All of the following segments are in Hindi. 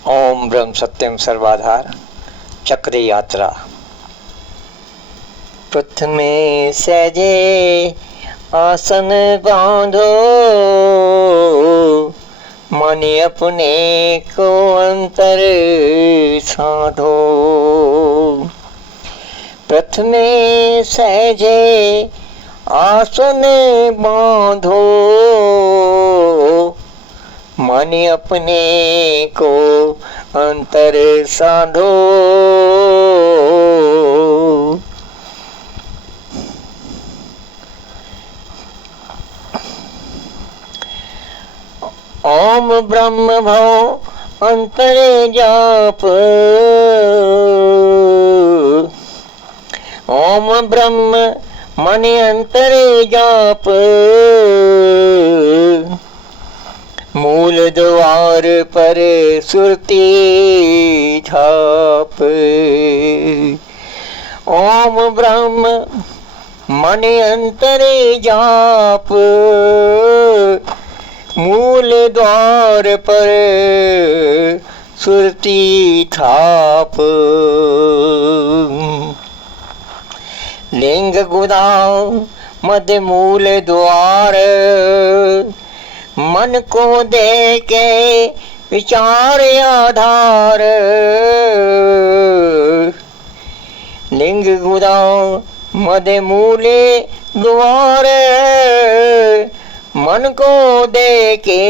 ओम ब्रह्म सत्यम सर्वाधार चक्र यात्रा। प्रथमे सहजे आसन बांधो, मन अपने को अंतर साधो। प्रथमे सहजे आसन बांधो, मन अपने को अंतर साधो। ओम ब्रह्म भव अंतरे जाप, ओम ब्रह्म मन अंतरे जाप। मूल द्वार पर सुरती छाप। ओम ब्रह्म मन अंतरे जाप, मूल द्वार पर सुरती छाप। लिंग गुदाम मध्य मूल द्वार, मन को दे के विचार आधार। लिंग गुदाम मध्य मूले द्वार, मन को दे के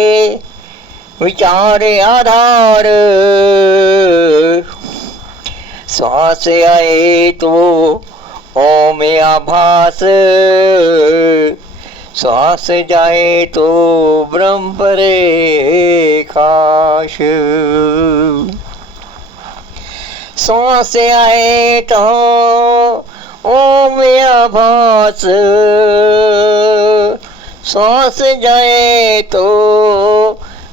विचार आधार। श्वास आए तो ओम आभास, श्वास जाए तो ब्रह्म प्रकाश। श्वास आए तो ओम आभास, श्वास जाए तो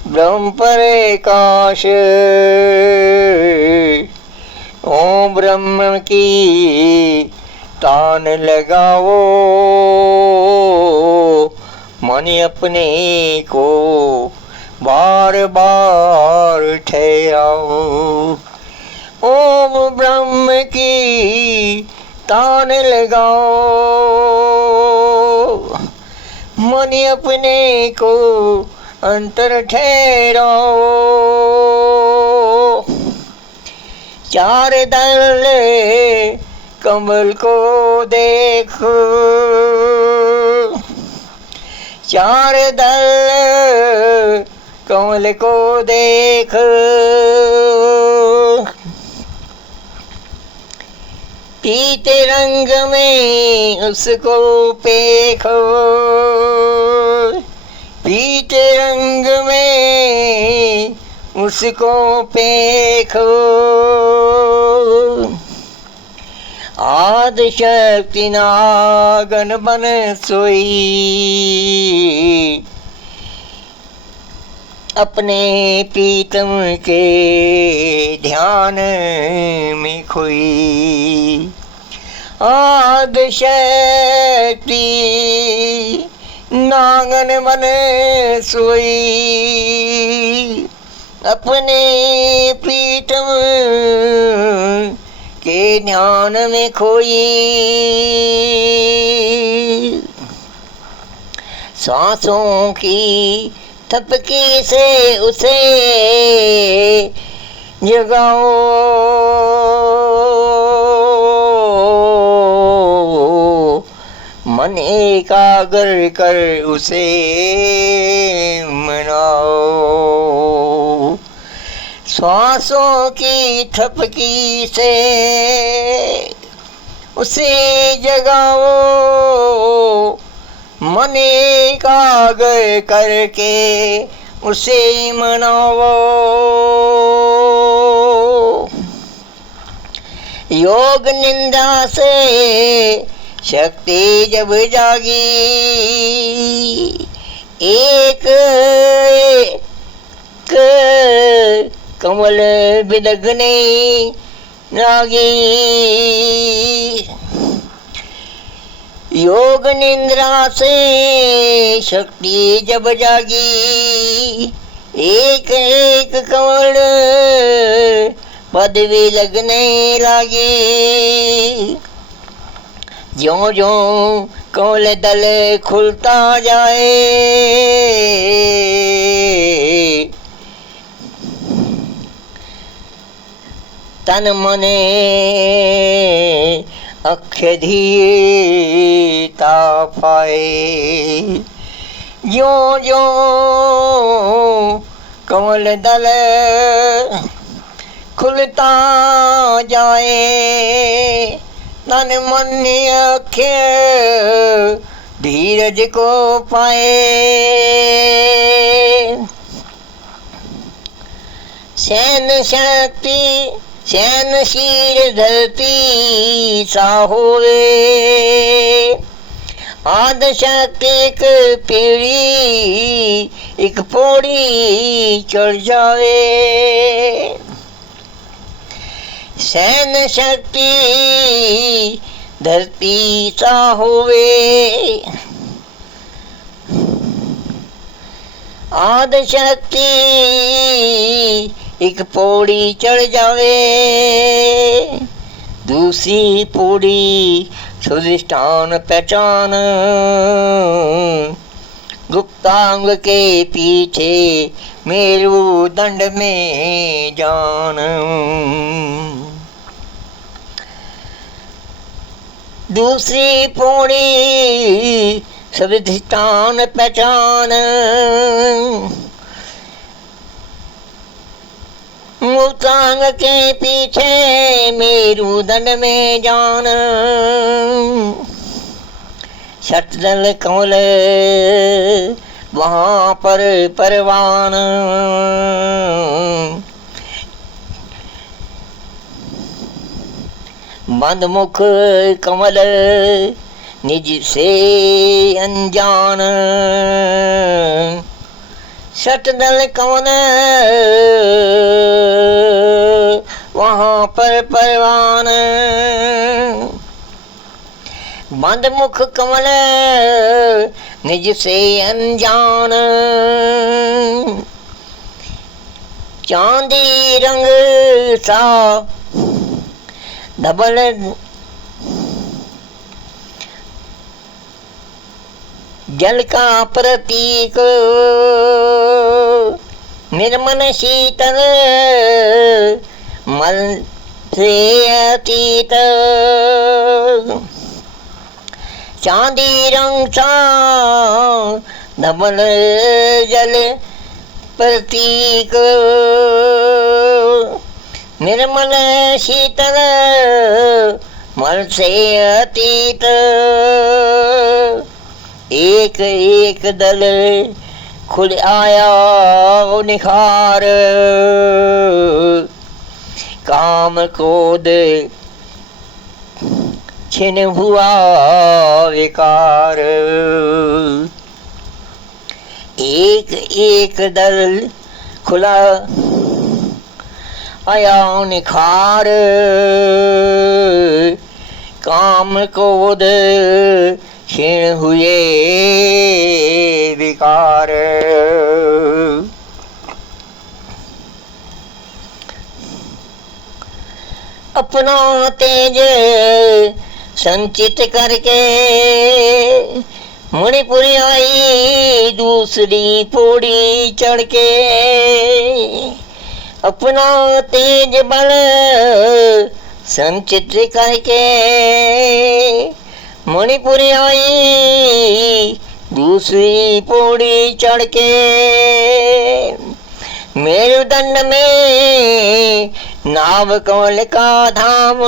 ब्रह्म प्रकाश। ओम ब्रह्म की तान लगाओ, मन अपने को बार बार ठहराओ। ओम ब्रह्म की तान लगाओ, मन अपने को अंतर ठहराओ। चार दल कमल को देखो, चार दल कमल को देख। पीते रंग में उसको देखो, पीते रंग में उसको देखो। आदि शक्ति नागन बन सोई, अपने प्रीतम के ध्यान में खोई। आदि शक्ति नागन बन सोई, अपने प्रीतम के ध्यान में खोई। सांसों की थपकी से उसे जगाओ, मन एकाग्र कर उसे मनाओ। श्वासों की थपकी से उसे जगाओ, मन एकाग्र करके उसे मनाओ। योग निंदा से शक्ति जब जागी, एक कमल बिदगने लागी। योग निंद्रा से शक्ति जब जागी, एक एक कमल पदवी लगने लगी। ज्यों ज्यों कमल दल खुलता जाए, तन मने अख्य धीता पाए। ज्यों ज्यों कमल दल खुलता जाए, तन मन अख्य धीरज को पाए। सैन शक्ति सैनशील धरती सा होवे, आद शक्ति एक पीढ़ी एक पौड़ी चढ़ जावे। सैन शक्ति धरती सा होवे, आद शक्ति एक पौड़ी चढ़ जावे। दूसरी पौड़ी सुधिष्ठान पहचान, गुप्तांग के पीछे मेरुदंड में जान। दूसरी पौड़ी सुधिष्ठान पहचान, मुक्तांग के पीछे मेरुदंड में जान। शतदल कमल वहाँ पर परवान, बंद मुख कमल निज से अनजान। शतदल कमल वहाँ पर परवान, बंद मुख कमल निज से अनजान। चांदी रंग सा धबल जल का प्रतीक, निर्मल शीतल मल से अतीत। चांदी रंग सा धवल जल प्रतीक, निर्मल शीतल मल से अतीत। एक एक दल खुल आया निखार, काम क्रोध छिन हुआ विकार। एक एक दल खुला आया निखार, काम क्रोध क्षीण हुए विकार। अपना तेज संचित करके मणिपुर आई दूसरी पौड़ी चढ़ के। अपना तेज बल संचित करके मणिपुर आई दूसरी पौड़ी चढ़ के। मेरुदंड में नाव कमल का धाम,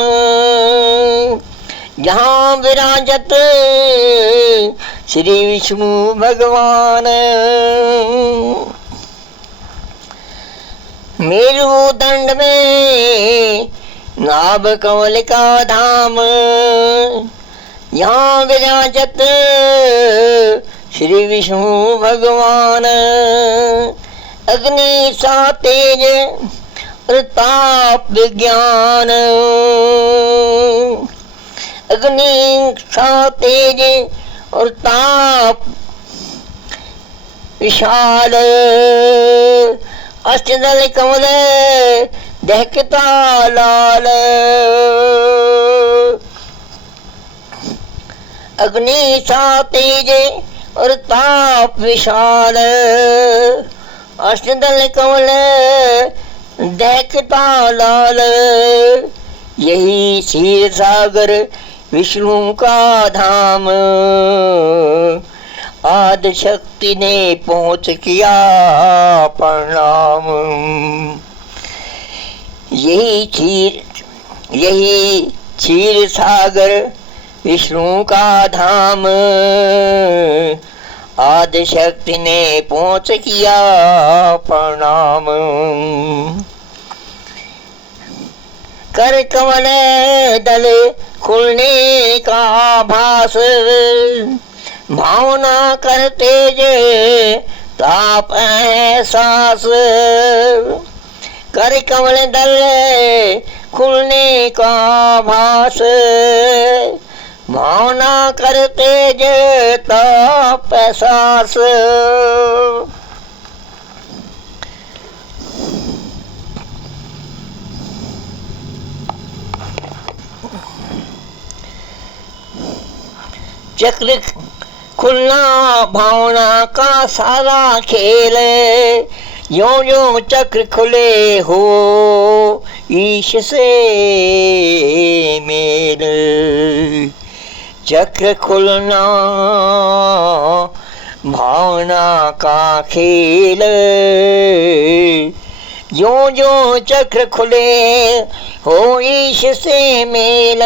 जहाँ विराजत श्री विष्णु भगवान। मेरुदंड में नाभ कमल का धाम, यहाँ विराजत श्री विष्णु भगवान। अग्नि सा तेज प्रताप विज्ञान, अग्नि सा तेज और ताप विशाल अष्टदल कमल दहकता लाल अग्नि सा तेज और ताप विशाल अष्टदल कमल दहकता लाल यही क्षीर सागर विष्णु का धाम आदि शक्ति ने पहुँच किया प्रणाम यही क्षीर सागर विष्णु का धाम आदि शक्ति ने पहुँच किया प्रणाम कर कमल दल खुलने का आभास भावना करते जे ताप एहसास कर कमल दल खुलने का आभास भावना करते जे ताप एहसास चक्र खुलना भावना का सारा खेल यो यो चक्र खुले हो ईश से मेल चक्र खुलना भावना का खेल जो जो चक्र खुले हो ईश से मेल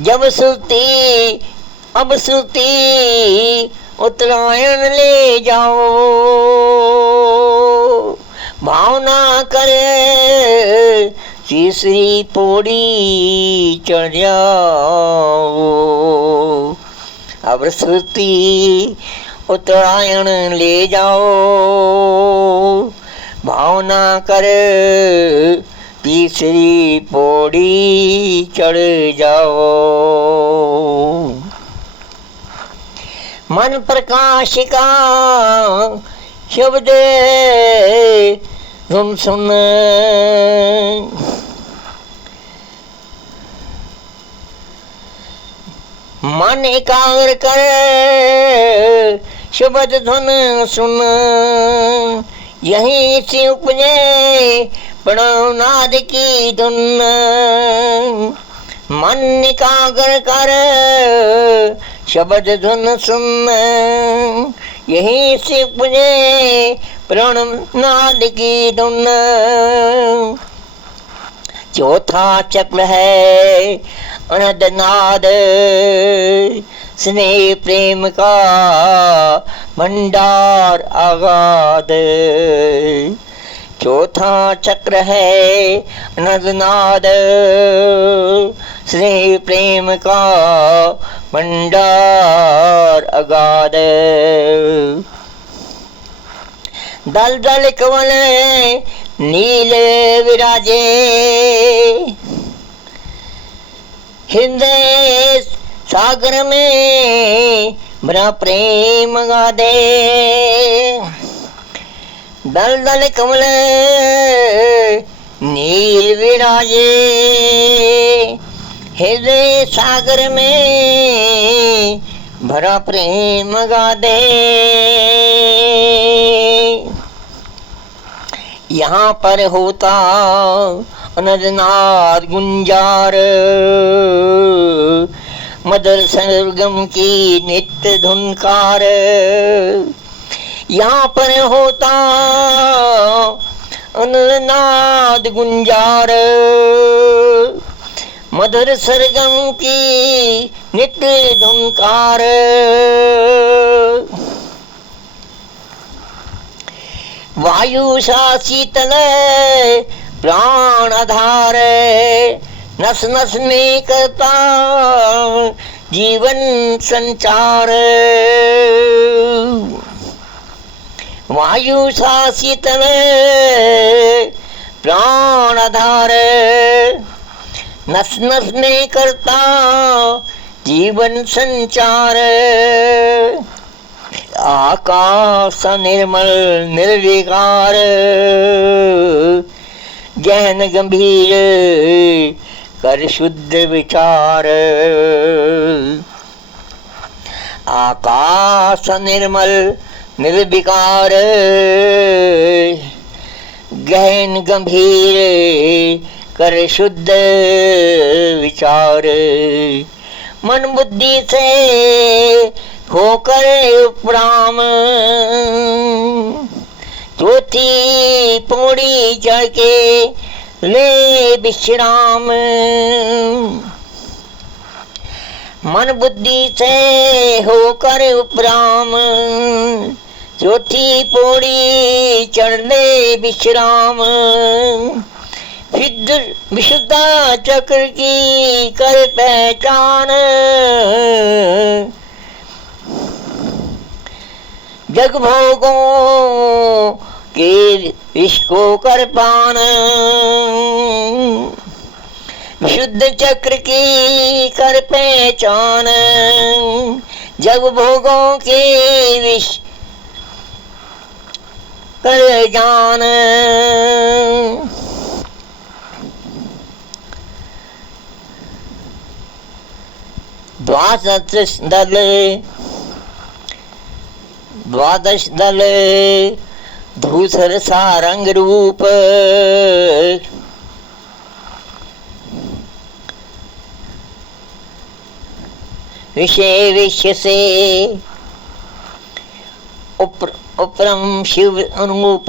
जब सुती अब सुती उत्तरायण ले जाओ भावना करे तीसरी पौड़ी चढ़ जाओ अब सुती उत्तरायण ले जाओ भावना करे तीसरी पौड़ी चढ़ जाओ मन प्रकाश का शब्द तुम सुन मन एकाग्र कर शब्द धुन सुन यहीं से उपजे प्रणवनाद की धुन मन एकाग्र कर शब्द धुन सुन यहीं से उपजे प्रणवनाद की धुन चौथा चक्र है अनदनाद स्नेह प्रेम का भंडार आगाध चौथा चक्र है अनदनाद स्नेह प्रेम का भंडार अगाध दल दल कमल नील विराजे हृदय सागर में भरा प्रेम गादे दल दल कमल नील विराजे हृदय सागर में भरा प्रेम गादे यहाँ पर होता अनदनाद गुंजार मदर सरगम की नित्य धुनकार यहाँ पर होता अनदनाद गुंजार मधुर सरगम की नित्य धुनकार वायु सा शीतल प्राण आधार नस नस में करता जीवन संचार वायु सा शीतल प्राण आधार नस नस में करता जीवन संचार आकाश निर्मल निर्विकार, गहन गंभीर कर शुद्ध विचार। आकाश निर्मल निर्विकार, गहन गंभीर कर शुद्ध विचार। मन बुद्धि से होकर उपराम, चौथी पौड़ी चढ़ के ले विश्राम। मन बुद्धि से होकर उपराम, चौथी पौड़ी चढ़ ले विश्राम। विशुद्ध चक्र की कर पहचान, जग भोगों के विष को कर पान। विशुद्ध चक्र की कर पहचान, जग भोगों के विष कर जान। द्वादश दल धूसर सारंग रूप, विषय विश्व से उपरम शिव अनुरूप।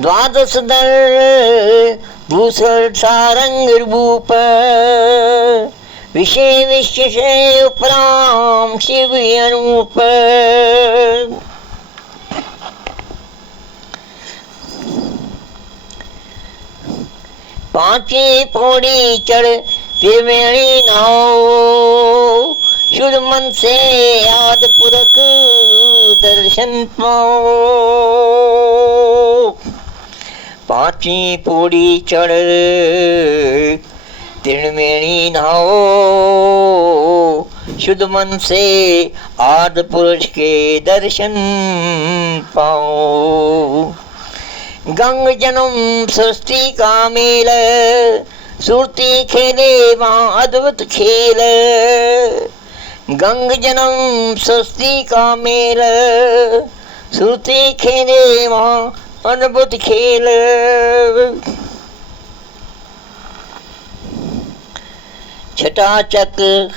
द्वादश दल धूसर सारंग रूप, विषय विश्व से उपराम शिव अनूप। पांचवी पौड़ी चढ़ त्रिवेणी नाओ, शुद्ध मन से आदि पुरख दर्शन पाओ। पांचवी पौड़ी चढ़ त्रिवेणी नहाओ, शुद्ध मन से आदि पुरुष के दर्शन पाओ। गंग जन्म सृष्टि का मेल, सुरती खेले वहाँ अद्भुत खेल। गंग जन्म सृष्टि का मेल, सुरती खेले वहाँ अद्भुत खेल। छठा चक्र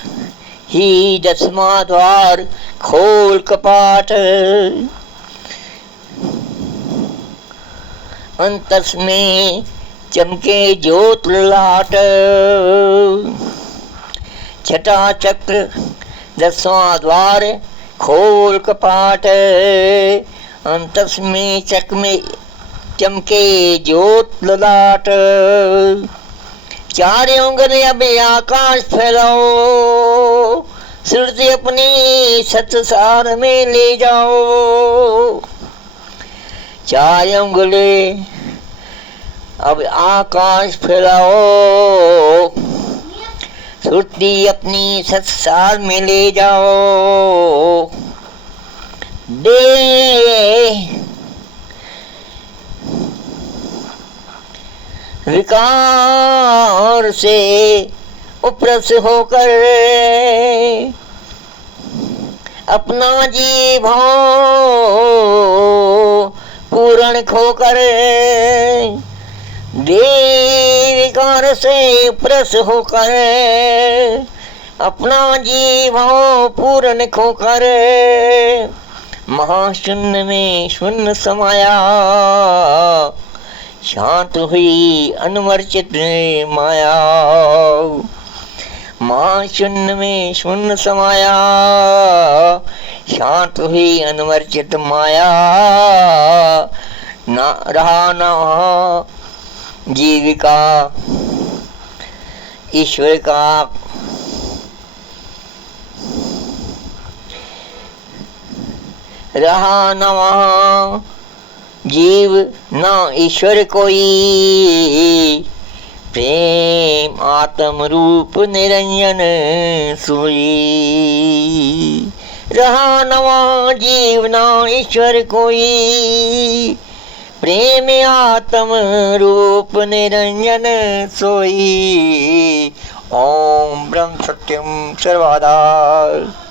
ही दसवां द्वार खोल कपाट, अंतस में चमके ज्योत ललाट। छठा चक्र दसवां द्वार खोल कपाट, अंतस में चमके ज्योत ललाट। चार उंगली अब आकाश फैलाओ, सृष्टि अपनी सत्सार में ले जाओ। चार उंगली अब आकाश फैलाओ, सृष्टि अपनी सत्सार में ले जाओ। दे विकार से उपरस होकर, अपना जीव पूर्ण खोकर। देह विकार से उपरस होकर, अपना जीव पूर्ण खोकर। महाशून्य में शून्य समाया, शांत हुई अनवर्चित माया। महाशून्य में शून्य समाया, शांत हुई अनवर्चित माया। ना रहा ना जीविका ईश्वर का, रहा न वहाँ जीव न ईश्वर कोई। प्रेम आत्म रूप निरंजन सोई। रहा नवा जीवना ईश्वर कोई, प्रेम आत्म रूप निरंजन सोई। ओम ब्रह्म सत्यम सर्वधार।